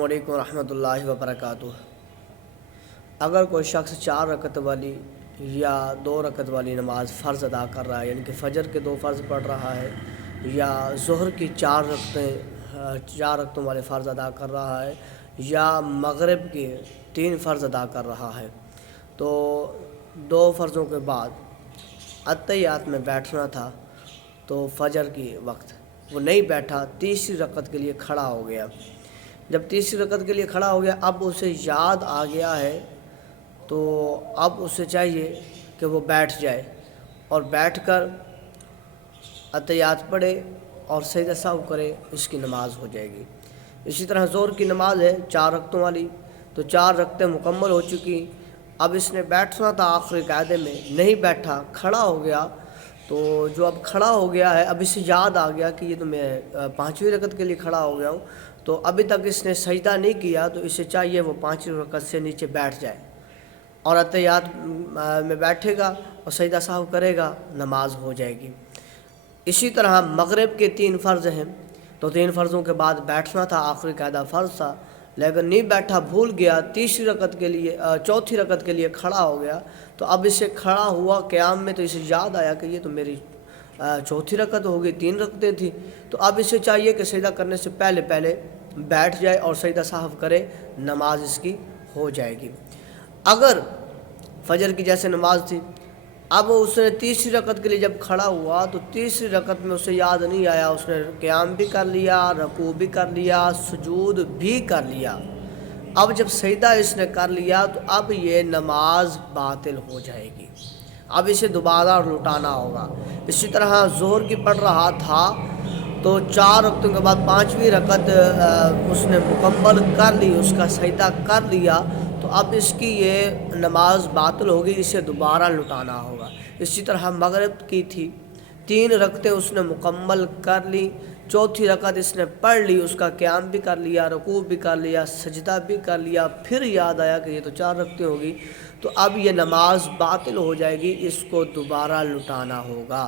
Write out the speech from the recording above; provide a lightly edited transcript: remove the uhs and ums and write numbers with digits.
अस्सलामु अलैकुम रहमतुल्लाहि व बरकातुहू। अगर कोई शख्स 4 रकत वाली या 2 रकत वाली नमाज़ फ़र्ज़ अदा कर रहा है, यानी कि फ़जर के 2 फ़र्ज़ पढ़ रहा है या ज़ोहर की 4 रकतों वाले फ़र्ज़ अदा कर रहा है या मग़रिब के 3 फ़र्ज़ अदा कर रहा है, तो 2 फ़र्ज़ों के बाद अत्तहियात में बैठना था, तो फ़जर की वक्त वो नहीं बैठा, तीसरी रकत के लिए खड़ा हो गया। जब तीसरी रकत के लिए खड़ा हो गया, अब उसे याद आ गया है, तो अब उसे चाहिए कि वो बैठ जाए और बैठकर अत्तहियात पढ़े और सजदा सहव करे, इसकी नमाज़ हो जाएगी। इसी तरह ज़ोहर की नमाज़ है 4 रकतों वाली, तो 4 रकतें मुकम्मल हो चुकी। अब इसने बैठना था आखिरी कायदे में, नहीं बैठा, खड़ा हो गया। तो जो अब खड़ा हो गया है, अब इसे याद आ गया कि ये तो मैं 5वीं रकत के लिए खड़ा हो गया हूँ, तो अभी तक इसने सजदा नहीं किया, तो इसे चाहिए वो 5वीं रकत से नीचे बैठ जाए और अत्तहियात में बैठेगा और सजदा सहव करेगा, नमाज हो जाएगी। इसी तरह मग़रिब के 3 फ़र्ज़ हैं, तो 3 फ़र्ज़ों के बाद बैठना था, आखिरी कायदा फ़र्ज़ था, लेकिन नहीं बैठा, भूल गया, तीसरी रकत के लिए चौथी रकत के लिए खड़ा हो गया। तो अब इसे खड़ा हुआ क़याम में, तो इसे याद आया कि ये तो मेरी चौथी रकत हो गई, 3 रकतें थी। तो अब इसे चाहिए कि सजदा करने से पहले पहले बैठ जाए और सजदा सहव करे, नमाज इसकी हो जाएगी। अगर फ़जर की जैसे नमाज थी, अब उसने तीसरी रकत के लिए जब खड़ा हुआ, तो तीसरी रकत में उसे याद नहीं आया, उसने क़याम भी कर लिया, रुकू भी कर लिया, सुजूद भी कर लिया। अब जब सजदा इसने कर लिया, तो अब ये नमाज बातिल हो जाएगी, अब इसे दोबारा लौटाना होगा। इसी तरह ज़ोहर की पढ़ रहा था, तो 4 रकतों के बाद 5वीं रकत उसने मुकम्मल कर ली, उसका सजदा कर लिया, तो अब इसकी ये नमाज बातिल होगी, इसे दोबारा लौटाना होगा। इसी तरह मग़रिब की थी, 3 रकतें उसने मुकम्मल कर ली, चौथी रकत इसने पढ़ ली, उसका क़याम भी कर लिया, रुकू भी कर लिया, सजदा भी कर लिया, फिर याद आया कि ये तो 4 रकतें होगी, तो अब ये नमाज बातिल हो जाएगी, इसको दोबारा लौटाना होगा।